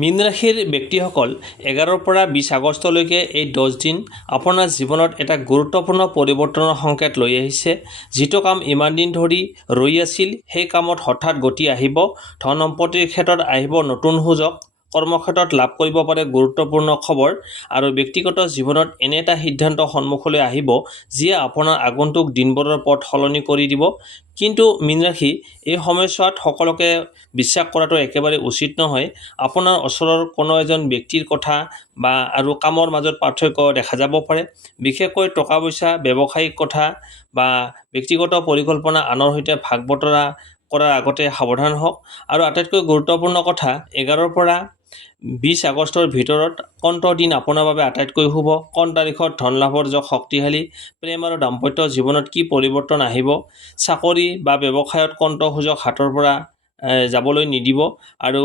মীন ৰাশিৰ ব্যক্তিসকল 11ৰ পৰা 20 আগষ্টলৈকে এই 10 দিন আপোনাৰ জীৱনত এটা গুৰুত্বপূৰ্ণ পৰিৱৰ্তনৰ সংকেত লৈ আহিছে। যিটো কাম ইমান দিন ধৰি ৰৈ আছিল সেই কামত হঠাৎ গতি আহিব। ধন সম্পত্তিৰ ক্ষেত্ৰত আহিব নতুন সুযোগ, কৰ্মক্ষেত্ৰত লাভ কৰিব পাৰে গুৰুত্বপূৰ্ণ খবৰ আৰু ব্যক্তিগত জীৱনত এনে এটা সিদ্ধান্ত সন্মুখলৈ আহিব যিয়ে আপোনাৰ আগন্তুক দিনবোৰৰ পথ সলনি কৰি দিব। কিন্তু মীন ৰাশি এই সময়ছোৱাত সকলোকে বিশ্বাস কৰাটো একেবাৰে উচিত নহয়। আপোনাৰ ওচৰৰ কোনো এজন ব্যক্তিৰ কথা বা আৰু কামৰ মাজত পাৰ্থক্য দেখা যাব পাৰে। বিশেষকৈ টকা পইচা, ব্যৱসায়িক কথা বা ব্যক্তিগত পৰিকল্পনা আনৰ সৈতে ভাগ বতৰা কৰাৰ আগতে সাৱধান হওক। আৰু আটাইতকৈ গুৰুত্বপূৰ্ণ কথা, 11ৰ পৰা 20 আগষ্টৰ ভিতৰত কোনটো দিন আপোনাৰ বাবে আটাইতকৈ শুভ, কোন তাৰিখত ধন লাভৰ যোগ শক্তিশালী, প্ৰেম আৰু দাম্পত্য জীৱনত কি পৰিৱৰ্তন আহিব, চাকৰি বা ব্যৱসায়ত কোনটো সুযোগ হাতৰ পৰা যাবলৈ নিদিব আৰু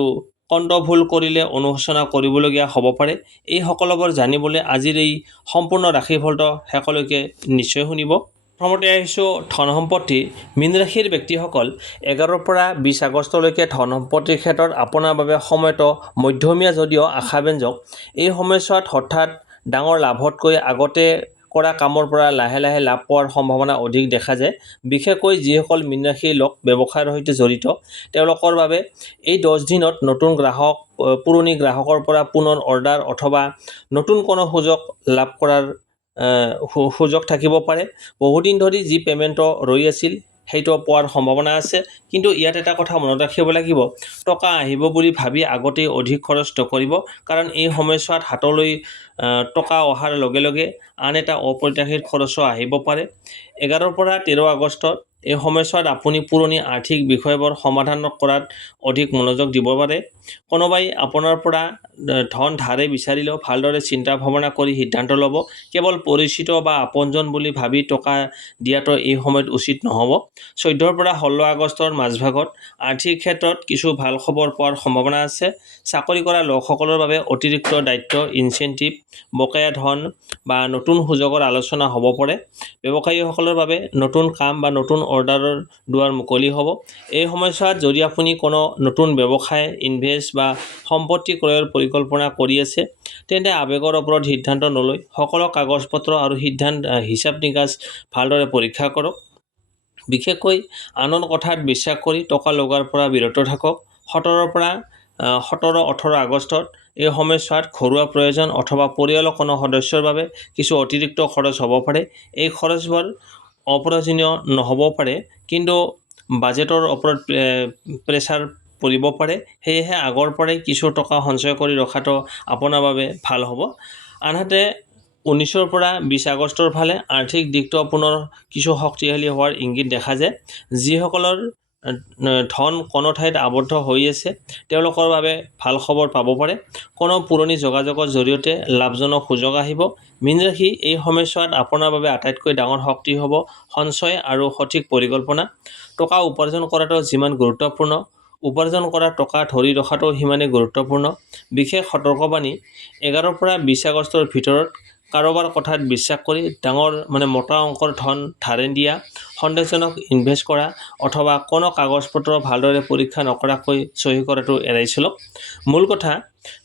কোনটো ভুল কৰিলে অনুশোচনা কৰিবলগীয়া হ'ব পাৰে। এই সকলোবোৰ জানিবলৈ আজিৰ এই সম্পূৰ্ণ ৰাশিফলটো শেষলৈকে নিশ্চয় শুনিব। প্ৰথমতে আহিছোঁ ধন সম্পত্তি। মীন ৰাশিৰ ব্যক্তিসকল 11ৰ পৰা 20 আগষ্টলৈকে ধন সম্পত্তিৰ ক্ষেত্ৰত আপোনাৰ বাবে সময়টো মধ্যমীয়া যদিও আশাব্যঞ্জক। এই সময়ছোৱাত হঠাৎ ডাঙৰ লাভতকৈ আগতে কৰা কামৰ পৰা লাহে লাহে লাভ পোৱাৰ সম্ভাৱনা অধিক দেখা যায়। বিশেষকৈ যিসকল মীন ৰাশিৰ লোক ব্যৱসায়ৰ সৈতে জড়িত তেওঁলোকৰ বাবে এই 10 দিনত নতুন গ্ৰাহক, পুৰণি গ্ৰাহকৰ পৰা পুনৰ অৰ্ডাৰ অথবা নতুন কোনো সুযোগ লাভ কৰাৰ সুযোগ থাকিব পাৰে। বহুদিন ধৰি যি পে'মেণ্টটো ৰৈ আছিল সেইটো পোৱাৰ সম্ভাৱনা আছে। কিন্তু ইয়াত এটা কথা মনত ৰাখিব লাগিব, টকা আহিব বুলি ভাবি আগতেই অধিক খৰচ নকৰিব, কাৰণ এই সময়ছোৱাত হাতলৈ টকা অহাৰ লগে লগে আন এটা অপ্ৰত্যাশিত খৰচো আহিব পাৰে। 11ৰ পৰা 13 আগষ্টত এই সময়ছোৱাত আপুনি পুৰণি আৰ্থিক বিষয়বোৰ সমাধান কৰাত অধিক মনোযোগ দিব পাৰে। কোনোবাই আপোনাৰ পৰা ধন ধাৰে বিচাৰিলেও ভালদৰে চিন্তা ভাৱনা কৰি সিদ্ধান্ত ল'ব। কেৱল পৰিচিত বা আপোনজন বুলি ভাবি টকা দিয়াটো এই সময়ত উচিত নহ'ব। 14ৰ পৰা 16 আগষ্টৰ মাজভাগত আৰ্থিক ক্ষেত্ৰত কিছু ভাল খবৰ পোৱাৰ সম্ভাৱনা আছে। চাকৰি কৰা লোকসকলৰ বাবে অতিৰিক্ত দায়িত্ব, ইনচেণ্টিভ, বকেয়া ধন বা নতুন সুযোগৰ আলোচনা হ'ব পাৰে। ব্যৱসায়ীসকলৰ বাবে নতুন কাম বা নতুন অৰ্ডাৰৰ দুৱাৰ মুকলি হ'ব। এই সময়ছোৱাত যদি আপুনি কোনো নতুন ব্যৱসায়, ইনভেষ্ট বা সম্পত্তি ক্ৰয়ৰ পৰিকল্পনা কৰি আছে তেন্তে আৱেগৰ ওপৰত সিদ্ধান্ত নলৈ সকলো কাগজ পত্ৰ আৰু হিচাপ নিকাচ ভালদৰে পৰীক্ষা কৰক। বিশেষকৈ আনৰ কথাত বিশ্বাস কৰি টকা লগাৰ পৰা বিৰত থাকক। 17ৰ পৰা 17-18 আগষ্টত এই সময়ছোৱাত ঘৰুৱা প্ৰয়োজন অথবা পৰিয়ালৰ কোনো সদস্যৰ বাবে কিছু অতিৰিক্ত খৰচ হ'ব পাৰে। এই খৰচবোৰ অপ্ৰয়োজনীয় নহ'ব পাৰে, কিন্তু বাজেটৰ ওপৰত প্ৰেছাৰ পৰিব পাৰে। সেয়েহে আগৰ পৰাই কিছু টকা সঞ্চয় কৰি ৰখাটো আপোনাৰ বাবে ভাল হ'ব। আনহাতে 19ৰ পৰা 20 আগষ্টৰ ফালে আৰ্থিক দিশটো পুনৰ কিছু শক্তিশালী হোৱাৰ ইংগিত দেখা যায়। যিসকলৰ ধন কোনো ঠাইত আবদ্ধ হৈ আছে তেওঁলোকৰ বাবে ভাল খবৰ পাব পাৰে। কোনো পুৰণি যোগাযোগৰ জৰিয়তে লাভজনক সুযোগ আহিব। মীন ৰাশি এই সময়ছোৱাত আপোনাৰ বাবে আটাইতকৈ ডাঙৰ শক্তি হ'ব সঞ্চয় আৰু সঠিক পৰিকল্পনা। টকা উপাৰ্জন কৰাটো যিমান গুৰুত্বপূৰ্ণ, উপাৰ্জন কৰা টকা ধৰি ৰখাটো সিমানেই গুৰুত্বপূৰ্ণ। বিশেষ সতৰ্কবাণী, 11ৰ পৰা 20 আগষ্টৰ ভিতৰত কাৰোবাৰ কথাত বিশ্বাস কৰি ডাঙৰ মোটা অংকৰ ধন ধাৰে দিয়া, সন্দেহজনক ইনভেষ্ট কৰা অথবা কোনো কাগজ পত্ৰ ভালদৰে পৰীক্ষা নকৰাকৈ চহী কৰাটো এৰাই চলক। মূল কথা,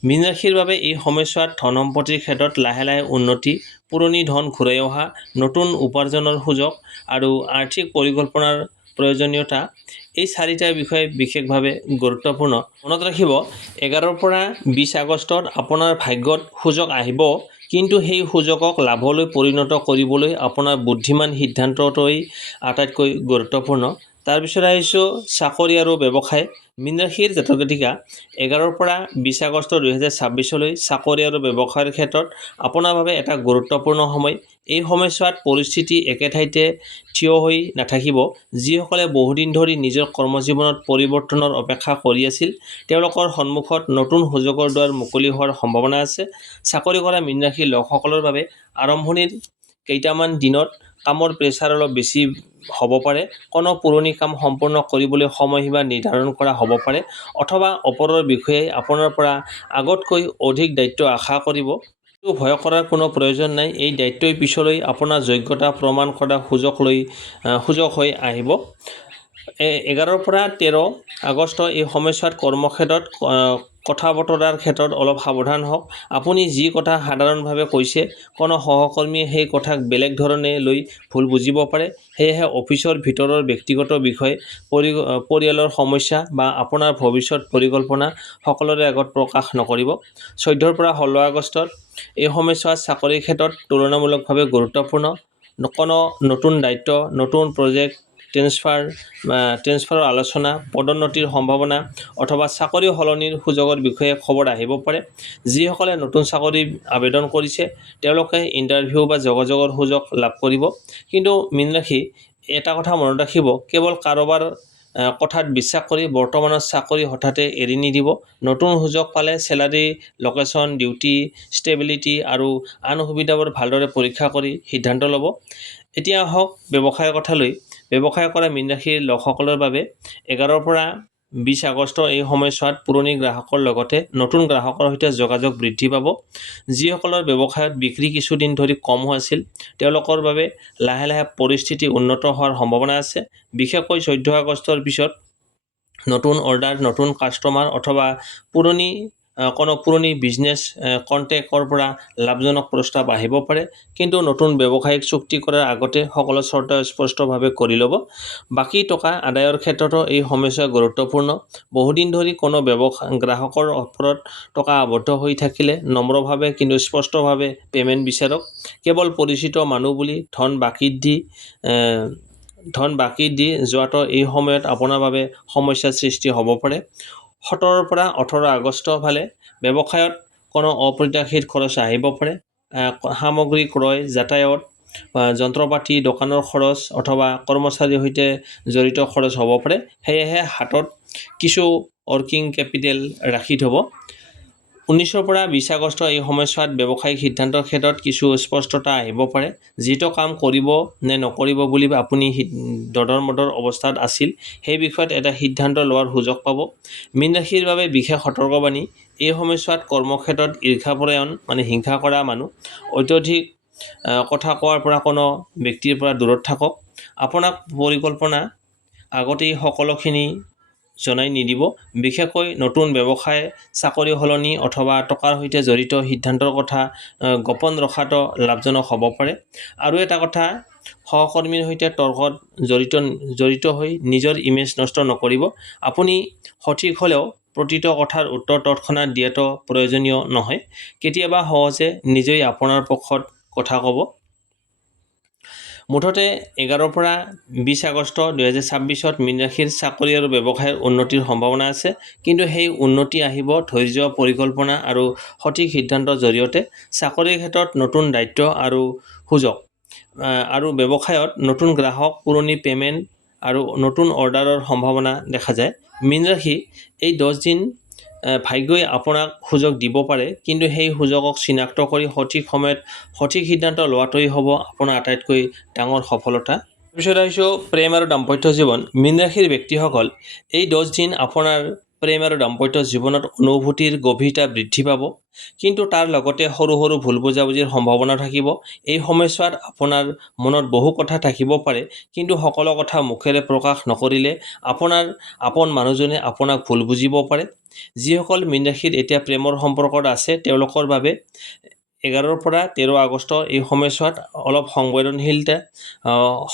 মীন ৰাশিৰ বাবে এই সময়ছোৱাত ধন সম্পত্তিৰ ক্ষেত্ৰত লাহে লাহে উন্নতি, পুৰণি ধন ঘূৰাই অহা, নতুন উপাৰ্জনৰ সুযোগ আৰু আৰ্থিক পৰিকল্পনাৰ প্ৰয়োজনীয়তা, এই চাৰিটা বিষয় বিশেষভাৱে গুৰুত্বপূৰ্ণ। মনত ৰাখিব, 11ৰ পৰা 20 আগষ্টত আপোনাৰ ভাগ্যত সুযোগ আহিব, কিন্তু সেই সুযোগক লাভলৈ পৰিণত কৰিবলৈ আপোনাৰ বুদ্ধিমান সিদ্ধান্তটোৱেই আটাইতকৈ গুৰুত্বপূৰ্ণ। তাৰপিছত আহিছোঁ চাকৰি আৰু ব্যৱসায়। মীন ৰাশিৰ জাতক জাতিকা 11ৰ পৰা 20 আগষ্ট 2026লৈ চাকৰি আৰু ব্যৱসায়ৰ ক্ষেত্ৰত আপোনাৰ বাবে এটা গুৰুত্বপূৰ্ণ সময়। এই সময়ছোৱাত পৰিস্থিতি একে ঠাইতে থিয় হৈ নাথাকিব। যিসকলে বহুদিন ধৰি নিজৰ কৰ্মজীৱনত পৰিৱৰ্তনৰ অপেক্ষা কৰি আছিল তেওঁলোকৰ সন্মুখত নতুন সুযোগৰ দুৱাৰ মুকলি হোৱাৰ সম্ভাৱনা আছে। চাকৰি কৰা মীন ৰাশিৰ লোকসকলৰ বাবে আৰম্ভণিৰ কেইটামান দিনত কামৰ প্ৰেছাৰ অলপ বেছি হ'ব পাৰে। কোনো পুৰণি কাম সম্পূৰ্ণ কৰিবলৈ সময়সীমা নিৰ্ধাৰণ কৰা হ'ব পাৰে অথবা ওপৰৰ বিষয়াই আপোনাৰ পৰা আগতকৈ অধিক দায়িত্ব আশা কৰিব। ভয় কৰাৰ কোনো প্ৰয়োজন নাই। এই দায়িত্বই পিছলৈ আপোনাৰ যোগ্যতা প্ৰমাণ কৰাৰ সুযোগ হৈ আহিব। 11ৰ পৰা 13 আগষ্ট এই সময়ছোৱাত কৰ্মক্ষেত্ৰত কথা বতৰাৰ ক্ষেত্ৰত অলপ সাৱধান হওক। আপুনি যি কথা সাধাৰণভাৱে কৈছে কোনো সহকৰ্মীয়ে সেই কথাক বেলেগ ধৰণে লৈ ভুল বুজিব পাৰে। সেয়েহে অফিচৰ ভিতৰৰ ব্যক্তিগত বিষয়, পৰিয়ালৰ সমস্যা বা আপোনাৰ ভৱিষ্যত পৰিকল্পনা সকলোৰে আগত প্ৰকাশ নকৰিব। 14ৰ পৰা 16 আগষ্টত এই সময়ছোৱাত চাকৰিৰ ক্ষেত্ৰত তুলনামূলকভাৱে গুৰুত্বপূৰ্ণ। কোনো নতুন দায়িত্ব, নতুন প্ৰজেক্ট, ট্ৰেন্সফাৰৰ আলোচনা, পদোন্নতিৰ সম্ভাৱনা অথবা চাকৰি সলনিৰ সুযোগৰ বিষয়ে খবৰ আহিব পাৰে। যিসকলে নতুন চাকৰি আবেদন কৰিছে তেওঁলোকে ইণ্টাৰভিউ বা যোগাযোগৰ সুযোগ লাভ কৰিব। কিন্তু মীন ৰাশি এটা কথা মনত ৰাখিব, কেৱল কাৰোবাৰ কথাত বিশ্বাস কৰি বৰ্তমানৰ চাকৰি হঠাতে এৰি নিদিব। নতুন সুযোগ পালে চেলাৰী, লোকেশ্যন, ডিউটি, ষ্টেবিলিটি আৰু আন সুবিধাবোৰ ভালদৰে পৰীক্ষা কৰি সিদ্ধান্ত ল'ব। এতিয়া আহক ব্যৱসায়ৰ কথালৈ। ব্যৱসায় কৰা মীন ৰাশিৰ লোকসকলৰ বাবে 11ৰ পৰা 20 আগষ্ট এই সময়ছোৱাত পুৰণি গ্ৰাহকৰ লগতে নতুন গ্ৰাহকৰ সৈতে যোগাযোগ বৃদ্ধি পাব। যিসকলৰ ব্যৱসায়ত বিক্ৰী কিছুদিন ধৰি কম হৈ আছিল তেওঁলোকৰ বাবে লাহে লাহে পৰিস্থিতি উন্নত হোৱাৰ সম্ভাৱনা আছে। বিশেষকৈ 14 আগষ্টৰ পিছত নতুন অৰ্ডাৰ, নতুন কাষ্টমাৰ অথবা কোনো পুৰণি বিজনেছ কণ্টেক্টৰ পৰা লাভজনক প্ৰস্তাৱ আহিব পাৰে। কিন্তু নতুন ব্যৱসায়িক চুক্তি কৰাৰ আগতে সকলো চৰ্ত স্পষ্টভাৱে কৰি ল'ব। বাকী টকা আদায়ৰ ক্ষেত্ৰতো এই সময়ছোৱা গুৰুত্বপূৰ্ণ। বহুদিন ধৰি কোনো গ্ৰাহকৰ ওপৰত টকা আবদ্ধ হৈ থাকিলে নম্ৰভাৱে কিন্তু স্পষ্টভাৱে পে'মেণ্ট বিচাৰক। কেৱল পৰিচিত মানুহ বুলি ধন বাকী দি যোৱাটো এই সময়ত আপোনাৰ বাবে সমস্যাৰ সৃষ্টি হ'ব পাৰে। 17ৰ পৰা 18 আগষ্ট ফালে ব্যৱসায়ত কোনো অপ্ৰত্যাশিত খৰচ আহিব পাৰে। সামগ্ৰী ক্ৰয়, যাতায়াত, যন্ত্ৰপাতি, দোকানৰ খৰচ অথবা কৰ্মচাৰীৰ সৈতে জড়িত খৰচ হ'ব পাৰে। সেয়েহে হাতত কিছু ৱৰ্কিং কেপিটেল ৰাখি থ'ব। 19ৰ পৰা 20 আগষ্ট এই সময়ছোৱাত ব্যৱসায়িক সিদ্ধান্তৰ ক্ষেত্ৰত কিছু স্পষ্টতা আহিব পাৰে। যিটো কাম কৰিব নে নকৰিব বুলি আপুনি দধৰ-মধৰ অৱস্থাত আছিল সেই বিষয়ত এটা সিদ্ধান্ত লোৱাৰ সুযোগ পাব। মীন ৰাশিৰ বাবে বিশেষ সতৰ্কবাণী, এই সময়ছোৱাত কৰ্মক্ষেত্ৰত ঈৰ্ষাপৰায়ণ হিংসা কৰা মানুহ, অত্যধিক কথা কোৱাৰ পৰা কোনো ব্যক্তিৰ পৰা দূৰত থাকক। আপোনাক পৰিকল্পনা আগতেই সকলোখিনি জনাই নিদিব। বিশেষকৈ নতুন ব্যৱসায়, চাকৰি সলনি অথবা টকাৰ সৈতে জড়িত সিদ্ধান্তৰ কথা গোপন ৰখাটো লাভজনক হ'ব পাৰে। আৰু এটা কথা, সহকৰ্মীৰ সৈতে তৰ্কত জড়িত হৈ নিজৰ ইমেজ নষ্ট নকৰিব। আপুনি সঠিক হ'লেও প্ৰতিটো কথাৰ উত্তৰ তৎক্ষণাত দিয়াটো প্ৰয়োজনীয় নহয়। কেতিয়াবা সহজে নিজেই আপোনাৰ পক্ষত কথা ক'ব। মুঠতে 11ৰ পৰা 20 আগষ্ট 2026ত মীন ৰাশিৰ চাকৰি আৰু ব্যৱসায়ৰ উন্নতিৰ সম্ভাৱনা আছে। কিন্তু সেই উন্নতি আহিব ধৈৰ্য, পৰিকল্পনা আৰু সঠিক সিদ্ধান্তৰ জৰিয়তে। চাকৰিৰ ক্ষেত্ৰত নতুন দায়িত্ব আৰু সুযোগ, আৰু ব্যৱসায়ত নতুন গ্ৰাহক, পুৰণি পে'মেণ্ট আৰু নতুন অৰ্ডাৰৰ সম্ভাৱনা দেখা যায়। মীন ৰাশি, এই 10 দিন ভাগ্যই আপোনাক সুযোগ দিব পাৰে, কিন্তু সেই সুযোগক চিনাক্ত কৰি সঠিক সময়ত সঠিক সিদ্ধান্ত লোৱাটোৱেই হ'ব আপোনাৰ আটাইতকৈ ডাঙৰ সফলতা। তাৰপিছত আহিছোঁ প্ৰেম আৰু দাম্পত্য জীৱন। মীন ৰাশিৰ ব্যক্তিসকল, এই 10 দিন আপোনাৰ প্ৰেম আৰু দাম্পত্য জীৱনত অনুভূতিৰ গভীৰতা বৃদ্ধি পাব, কিন্তু তাৰ লগতে সৰু সৰু ভুল বুজাবুজিৰ সম্ভাৱনা থাকিব। এই সময়ছোৱাত আপোনাৰ মনত বহু কথা থাকিব পাৰে, কিন্তু সকলো কথা মুখেৰে প্ৰকাশ নকৰিলে আপোনাৰ আপোন মানুহজনে আপোনাক ভুল বুজিব পাৰে। যিসকল মীন ৰাশিৰ এতিয়া প্ৰেমৰ সম্পৰ্কত আছে তেওঁলোকৰ বাবে 11ৰ পৰা 13 আগষ্ট এই সময়ছোৱাত অলপ সংবেদনশীলতা,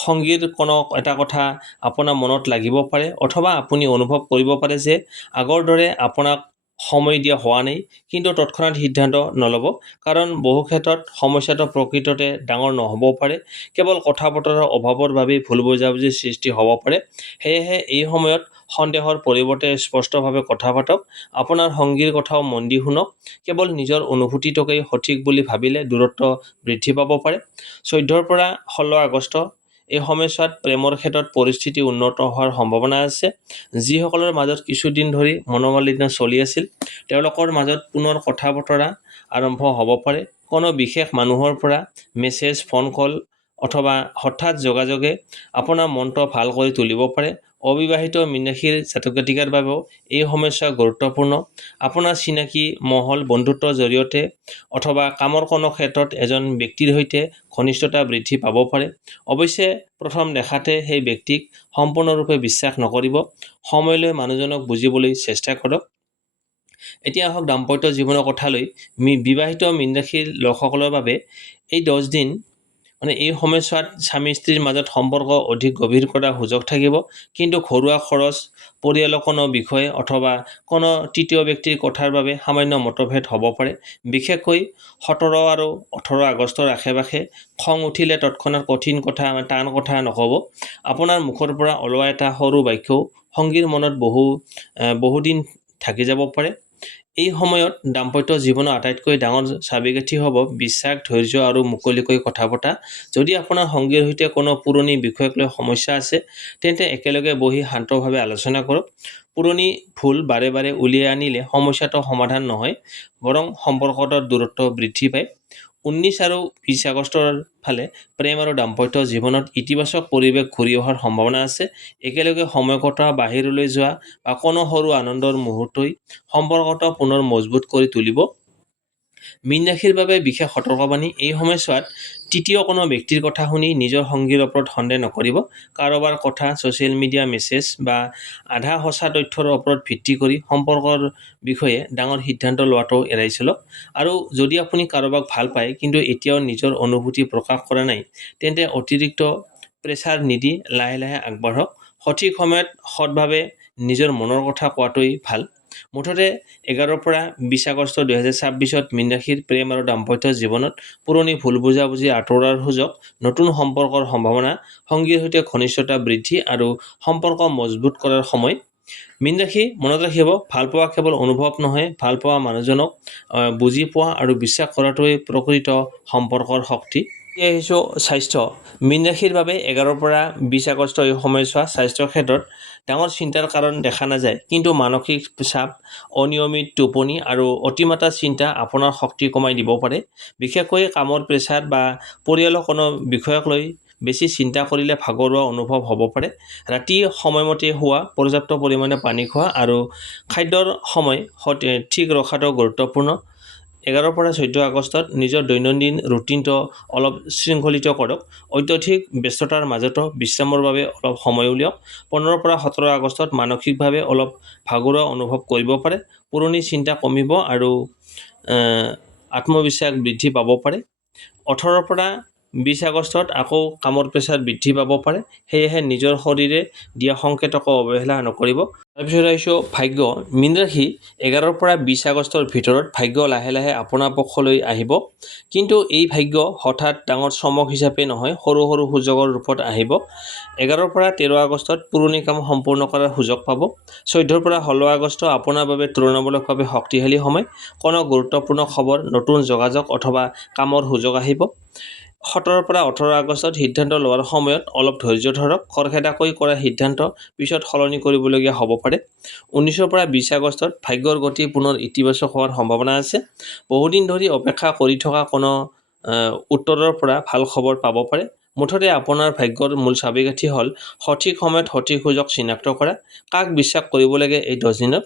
সঙ্গীৰ কোনো এটা কথা আপোনাৰ মনত লাগিব পাৰে অথবা আপুনি অনুভৱ কৰিব পাৰে যে আগৰ দৰে আপোনাক সময় দিয়া হোৱা নাই। কিন্তু তৎক্ষণাত সিদ্ধান্ত নল'ব, কাৰণ বহু ক্ষেত্ৰত সমস্যাটো প্ৰকৃততে ডাঙৰ নহ'বও পাৰে। কেৱল কথা বতৰাৰ অভাৱৰ বাবেই ভুল বুজাবুজিৰ সৃষ্টি হ'ব পাৰে। সেয়েহে এই সময়ত সন্দেহৰ পৰিৱৰ্তে স্পষ্টভাৱে কথা পাতক। আপোনাৰ সঙ্গীৰ কথাও মন দি শুনক। কেৱল নিজৰ অনুভূতিটোকেই সঠিক বুলি ভাবিলে দূৰত্ব বৃদ্ধি পাব পাৰে। 14ৰ পৰা 16 আগষ্ট এই সময়ছোৱাত প্ৰেমৰ ক্ষেত্ৰত পৰিস্থিতি উন্নত হোৱাৰ সম্ভাৱনা আছে। যিসকলৰ মাজত কিছুদিন ধৰি মনোমালিন্য চলি আছিল তেওঁলোকৰ মাজত পুনৰ কথা বতৰা আৰম্ভ হ'ব পাৰে। কোনো বিশেষ মানুহৰ পৰা মেছেজ, ফোন কল অথবা হঠাৎ যোগাযোগে আপোনাৰ মনটো ভাল কৰি তুলিব পাৰে। অবিবাহিত মীন ৰাশিৰ জাতক জাতিকাৰ বাবেও এই সমস্যা গুৰুত্বপূৰ্ণ। আপোনাৰ চিনাকি মহল বন্ধুত্বৰ জৰিয়তে অথবা কামৰ কোনো ক্ষেত্ৰত এজন ব্যক্তিৰ সৈতে ঘনিষ্ঠতা বৃদ্ধি পাব পাৰে। অৱশ্যে প্ৰথম দেখাতে সেই ব্যক্তিক সম্পূৰ্ণৰূপে বিশ্বাস নকৰিব। সময় লৈ মানুহজনক বুজিবলৈ চেষ্টা কৰক। এতিয়া আহক দাম্পত্য জীৱনৰ কথালৈ। বিবাহিত মীন ৰাশিৰ লোকসকলৰ বাবে এই 10 দিন এই সময়ছোৱাত স্বামী স্ত্ৰীৰ মাজত সম্পৰ্ক অধিক গভীৰ কৰাৰ সুযোগ থাকিব। কিন্তু ঘৰুৱা খৰচ, পৰিয়ালৰ কোনো বিষয় অথবা কোনো তৃতীয় ব্যক্তিৰ কথাৰ বাবে সামান্য মতভেদ হ'ব পাৰে। বিশেষকৈ 17 আৰু 18 আগষ্টৰ আশে-পাশে খং উঠিলে তৎক্ষণাৎ কঠিন কথা, টান কথা নক'ব। আপোনাৰ মুখৰ পৰা ওলোৱা এটা সৰু বাক্যও সঙ্গীৰ মনত বহুদিন থাকি যাব পাৰে। এই সময়ত দাম্পত্য জীৱনৰ আটাইতকৈ ডাঙৰ চাবিকাঠি হ'ব বিশ্বাস, ধৈৰ্য আৰু মুকলিকৈ কথা পতা। যদি আপোনাৰ সঙ্গীৰ সৈতে কোনো পুৰণি বিষয়ক লৈ সমস্যা আছে, তেন্তে একেলগে বহি শান্তভাৱে আলোচনা কৰক। পুৰণি ভুল বাৰে বাৰে উলিয়াই আনিলে সমস্যাটো সমাধান নহয়, বৰং সম্পৰ্কটোৰ দূৰত্ব বৃদ্ধি পায়। 19 আৰু 20 আগষ্টৰ ফালে প্ৰেম আৰু দাম্পত্য জীৱনত ইতিবাচক পৰিৱেশ ঘূৰি অহাৰ সম্ভাৱনা আছে। একেলগে সময় কটোৱা, বাহিৰলৈ যোৱা বা কোনো সৰু আনন্দৰ মুহূৰ্তই সম্পৰ্কটো পুনৰ মজবুত কৰি তুলিব। মীন ৰাশিৰ বাবে বিশেষ সতৰ্কবাণী। এই সময়ছোৱাত তৃতীয় কোনো ব্যক্তিৰ কথা শুনি নিজৰ সঙ্গীৰ ওপৰত সন্দেহ নকৰিব। কাৰোবাৰ কথা, ছ'চিয়েল মিডিয়া মেছেজ বা আধা সঁচা তথ্যৰ ওপৰত ভিত্তি কৰি সম্পৰ্কৰ বিষয়ে ডাঙৰ সিদ্ধান্ত লোৱাটো এৰাই চলক। আৰু যদি আপুনি কাৰোবাক ভাল পায় কিন্তু এতিয়াও নিজৰ অনুভূতি প্ৰকাশ কৰা নাই, তেন্তে অতিৰিক্ত প্ৰেছাৰ নিদি লাহে লাহে আগবাঢ়ক। সঠিক সময়ত সৎভাৱে নিজৰ মনৰ কথা কোৱাটোৱেই ভাল। মুঠতে 11 পৰা 20 আগষ্ট 2026 মীন ৰাশিৰ প্ৰেম আৰু দাম্পত্য জীৱনত পুৰণি ভুল বুজাবুজি আঁতৰোৱাৰ সুযোগ, নতুন সম্পৰ্কৰ সম্ভাৱনা, সঙ্গীৰ সৈতে ঘনিষ্ঠতা বৃদ্ধি আৰু সম্পৰ্ক মজবুত কৰাৰ সময়। মীন ৰাশি মনত ৰাখিব, ভালপোৱা কেৱল অনুভৱ নহয়, ভালপোৱা মানুহজনক বুজি পোৱা আৰু বিশ্বাস কৰাটোৱেই প্ৰকৃত সম্পৰ্কৰ শক্তি। এতিয়া আহিছোঁ স্বাস্থ্য। মীন ৰাশিৰ বাবে 11 পৰা 20 আগষ্ট এই সময়ছোৱা স্বাস্থ্যৰ ক্ষেত্ৰত ডাঙৰ চিন্তাৰ কাৰণ দেখা নাযায়। কিন্তু মানসিক চাপ, অনিয়মিত টোপনি আৰু অতিমাত্ৰা চিন্তা আপোনাৰ শক্তি কমাই দিব পাৰে। বিশেষকৈ কামৰ প্ৰেছাৰ বা পৰিয়ালৰ কোনো বিষয়ক লৈ বেছি চিন্তা কৰিলে ভাগৰুৱা অনুভৱ হ'ব পাৰে। ৰাতি সময়মতে শোৱা, পৰ্যাপ্ত পৰিমাণে পানী খোৱা আৰু খাদ্যৰ সময় ঠিক ৰখাটো গুৰুত্বপূৰ্ণ। 11 পৰা 14 আগষ্টত নিজৰ দৈনন্দিন ৰুটিনটো অলপ শৃংখলিত কৰক। অত্যধিক ব্যস্ততাৰ মাজতো বিশ্ৰামৰ বাবে অলপ সময় উলিয়াওক। 15 পৰা 17 আগষ্টত মানসিকভাৱে অলপ ভাগৰুৱা অনুভৱ কৰিব পাৰে। পুৰণি চিন্তা কমিব আৰু আত্মবিশ্বাস বৃদ্ধি পাব পাৰে। 18 পৰা 20 আগষ্টত আকৌ কামৰ প্ৰেছাৰ বৃদ্ধি পাব পাৰে। সেয়েহে নিজৰ শৰীৰে দিয়া সংকেতকো অৱহেলা নকৰিব। তাৰপিছত আহিছোঁ ভাগ্য। মীন ৰাশি 11 পৰা 20 আগষ্টৰ ভিতৰত ভাগ্য লাহে লাহে আপোনাৰ পক্ষলৈ আহিব। কিন্তু এই ভাগ্য হঠাৎ ডাঙৰ চমক হিচাপে নহয়, সৰু সৰু সুযোগৰ ৰূপত আহিব। 11 পৰা 13 আগষ্টত পুৰণি কাম সম্পূৰ্ণ কৰাৰ সুযোগ পাব। 14 পৰা 16 আগষ্ট আপোনাৰ বাবে তুলনামূলকভাৱে শক্তিশালী সময়। কোনো গুৰুত্বপূৰ্ণ খবৰ, নতুন যোগাযোগ অথবা কামৰ সুযোগ আহিব। 17 পৰা 18 আগষ্টত সিদ্ধান্ত লোৱাৰ সময়ত অলপ ধৈৰ্য ধৰক। খৰখেদাকৈ কৰা সিদ্ধান্ত পিছত সলনি কৰিবলগীয়া হ'ব পাৰে। 19 পৰা 20 আগষ্টত ভাগ্যৰ গতি পুনৰ ইতিবাচক হোৱাৰ সম্ভাৱনা আছে। বহুদিন ধৰি অপেক্ষা কৰি থকা কোনো উত্তৰৰ পৰা ভাল খবৰ পাব পাৰে। মুঠতে আপোনাৰ ভাগ্যৰ মূল চাবিকাঠি হ'ল সঠিক সময়ত সঠিক সুযোগ চিনাক্ত কৰা। কাক বিশ্বাস কৰিব লাগে এই 10 দিনত?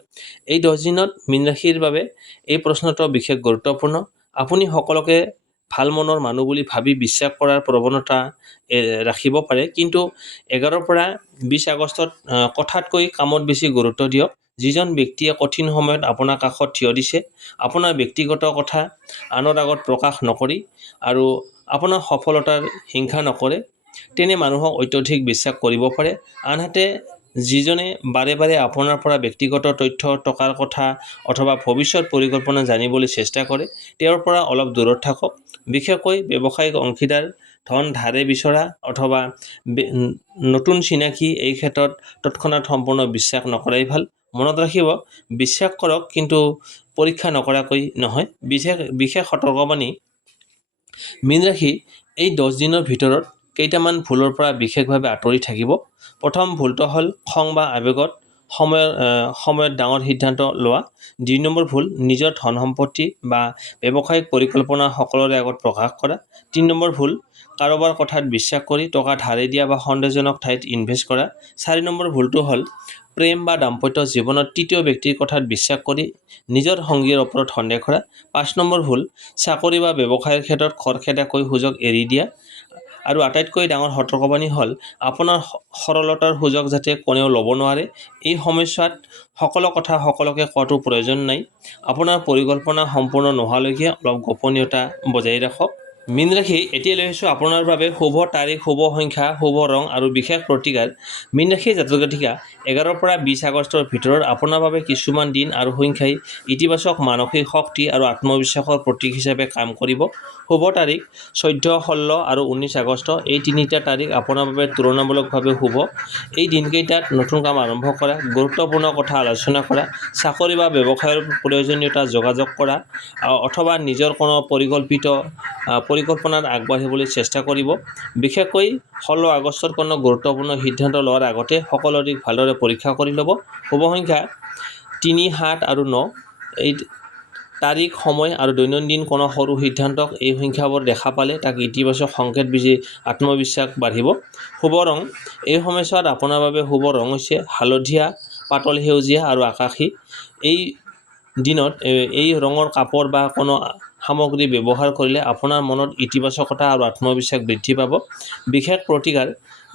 এই 10 দিনত মীন ৰাশিৰ বাবে এই প্ৰশ্নটো বিশেষ গুৰুত্বপূৰ্ণ। আপুনি সকলোকে ভাল মনৰ মানুহ বুলি ভাবি বিশ্বাস কৰাৰ প্ৰৱণতা ৰাখিব পাৰে। কিন্তু 11 পৰা 20 আগষ্টত কথাতকৈ কামত বেছি গুৰুত্ব দিয়ক। যিজন ব্যক্তিয়ে কঠিন সময়ত আপোনাৰ কাষত থিয় দিছে, আপোনাৰ ব্যক্তিগত কথা আনৰ আগত প্ৰকাশ নকৰি আৰু আপোনাৰ সফলতাৰ হিংসা নকৰে, তেনে মানুহক অত্যধিক বিশ্বাস কৰিব পাৰে। আনহাতে যিজনে বাৰে বাৰে আপোনাৰ পৰা ব্যক্তিগত তথ্য, টকাৰ কথা অথবা ভৱিষ্যত পৰিকল্পনা জানিবলৈ চেষ্টা কৰে, তেওঁৰ পৰা অলপ দূৰত থাকক। বিশেষকৈ ব্যৱসায়িক অংশীদাৰ, ধন ধাৰে বিচৰা অথবা নতুন চিনাকি, এই ক্ষেত্ৰত তৎক্ষণাৎ সম্পূৰ্ণ বিশ্বাস নকৰাই ভাল। মনত ৰাখিব, বিশ্বাস কৰক কিন্তু পৰীক্ষা নকৰাকৈ নহয়। বিশেষ সতৰ্কবাণী। মীন ৰাশি এই 10 দিনৰ ভিতৰত কেইটামান ভুলৰ পৰা বিশেষভাৱে আঁতৰি থাকিব। প্ৰথম ভুলটো হ'ল খং বা আৱেগত সময়ত ডাঙৰ সিদ্ধান্ত লোৱা। 2 নম্বৰ ভুল, নিজৰ ধন সম্পত্তি বা ব্যৱসায়িক পৰিকল্পনা সকলোৰে আগত প্ৰকাশ কৰা। 3 নম্বৰ ভুল, কাৰোবাৰ কথাত বিশ্বাস কৰি টকা ধাৰে দিয়া বা সন্দেহজনক ঠাইত ইনভেষ্ট কৰা। 4 নম্বৰ ভুলটো হ'ল প্ৰেম বা দাম্পত্য জীৱনত তৃতীয় ব্যক্তিৰ কথাত বিশ্বাস কৰি নিজৰ সঙ্গীৰ ওপৰত সন্দেহ কৰা। 5 নম্বৰ ভুল, চাকৰি বা ব্যৱসায়ৰ ক্ষেত্ৰত খৰখেদাকৈ সুযোগ এৰি দিয়া। আৰু আটাইতকৈ ডাঙৰ সতৰ্কবাণী হ'ল আপোনাৰ সৰলতাৰ সুযোগ যাতে কোনেও ল'ব নোৱাৰে। এই সময়ছোৱাত সকলো কথা সকলোকে কোৱাটো প্ৰয়োজন নাই। আপোনাৰ পৰিকল্পনা সম্পূৰ্ণ নোহোৱালৈকে অলপ গোপনীয়তা বজাই ৰাখক। মীন ৰাশি, এতিয়া লৈ আহিছোঁ আপোনাৰ বাবে শুভ তাৰিখ, শুভ সংখ্যা, শুভ ৰং আৰু বিশেষ প্ৰতিকাৰ। মীন ৰাশিৰ জাতক জাতিকা 11 পৰা 20 আগষ্টৰ ভিতৰত আপোনাৰ বাবে কিছুমান দিন আৰু সংখ্যাই ইতিবাচক মানসিক শক্তি আৰু আত্মবিশ্বাসৰ প্ৰতীক হিচাপে কাম কৰিব। শুভ তাৰিখ 14, 16 আৰু 19 আগষ্ট। এই তিনিটা তাৰিখ আপোনাৰ বাবে তুলনামূলকভাৱে শুভ। এই দিনকেইটাত নতুন কাম আৰম্ভ কৰা, গুৰুত্বপূৰ্ণ কথা আলোচনা কৰা, চাকৰি বা ব্যৱসায়ৰ প্ৰয়োজনীয়তা যোগাযোগ কৰা অথবা নিজৰ কোনো পৰিকল্পনাত আগবাঢ়িবলৈ চেষ্টা কৰিব। বিশেষকৈ 16 আগষ্টৰ কোনো গুৰুত্বপূৰ্ণ সিদ্ধান্ত লোৱাৰ আগতে সকলো দিশ ভালদৰে পৰীক্ষা কৰি ল'ব। শুভ সংখ্যা 3, 7 আৰু 9। এই তাৰিখ, সময় আৰু দৈনন্দিন কোনো সৰু সিদ্ধান্তক এই সংখ্যাবোৰ দেখা পালে তাক ইতিবাচক সংকেত বুজি আত্মবিশ্বাস বাঢ়িব। শুভ ৰং, এই সময়ছোৱাত আপোনাৰ বাবে শুভ ৰং হৈছে হালধীয়া, পাতল সেউজীয়া আৰু আকাশী। এই দিনত এই ৰঙৰ কাপোৰ বা কোনো সামগ্ৰী ব্যৱহাৰ কৰিলে আপোনাৰ মনত ইতিবাচকতা আৰু আত্মবিশ্বাস বৃদ্ধি পাব। বিশেষ প্ৰতিকাৰ,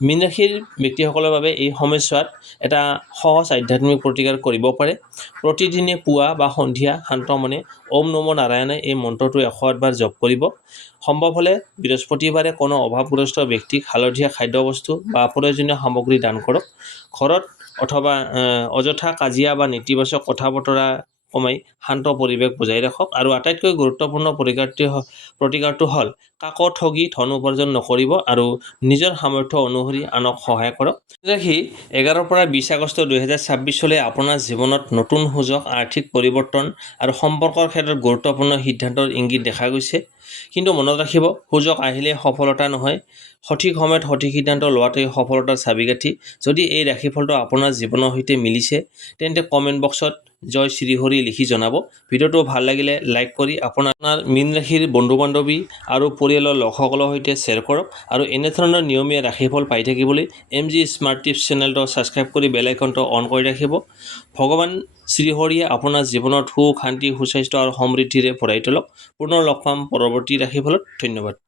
মীন ৰাশিৰ ব্যক্তিসকলৰ বাবে এই সময়ছোৱাত এটা সহজ আধ্যাত্মিক প্ৰতিকাৰ কৰিব পাৰে। প্ৰতিদিনে পুৱা বা সন্ধিয়া শান্ত মনে ওম নমো নাৰায়ণে এই মন্ত্ৰটো 108 বাৰ জপ কৰিব। সম্ভৱ হ'লে বৃহস্পতিবাৰে কোনো অভাৱগ্ৰস্ত ব্যক্তিক হালধীয়া খাদ্যবস্তু বা প্ৰয়োজনীয় সামগ্ৰী দান কৰক। ঘৰত অথবা অযথা কাজিয়া বা নেতিবাচক কথা বতৰা কমাই শান্ত পৰিৱেশ বজাই ৰাখক। আৰু আটাইতকৈ গুৰুত্বপূৰ্ণ প্ৰতিকাৰটো হ'ল কাকো ঠগি ধন উপাৰ্জন নকৰিব আৰু নিজৰ সামৰ্থ্য অনুসৰি আনক সহায় কৰক। ৰাশি 11 পৰা 20 আগষ্ট 2026 আপোনাৰ জীৱনত নতুন সুযোগ, আৰ্থিক পৰিৱৰ্তন আৰু সম্পৰ্কৰ ক্ষেত্ৰত গুৰুত্বপূৰ্ণ সিদ্ধান্তৰ ইংগিত দেখা গৈছে। কিন্তু মনত ৰাখিব, সুযোগ আহিলে সফলতা নহয়, সঠিক সময়ত সঠিক সিদ্ধান্ত লোৱাটোৱে সফলতাৰ চাবিকাঠি। যদি এই ৰাশিফলটো আপোনাৰ জীৱনৰ সৈতে মিলিছে তেন্তে কমেণ্ট বক্সত জয় শ্ৰীহৰি লিখি জনাব। ভিডিঅ'টো ভাল লাগিলে লাইক কৰি আপোনাৰ মীন ৰাশিৰ বন্ধু-বান্ধৱী আৰু পৰিয়ালৰ লোকসকলৰ সৈতে শ্বেয়াৰ কৰক। আৰু এনেধৰণৰ নিয়মীয়া ৰাশিফল পাই থাকিবলৈ MG স্মাৰ্ট টিপছ চেনেলটো ছাবস্ক্ৰাইব কৰি বেল আইকনটো অন কৰি ৰাখিব। ভগৱান শ্ৰীহৰিয়ে আপোনাৰ জীৱনত সুখ, শান্তি, সুস্বাস্থ্য আৰু সমৃদ্ধিৰে ভৰাই তোলক। পুনৰ লগ পাম পৰৱৰ্তী ৰাশিফলত। ধন্যবাদ।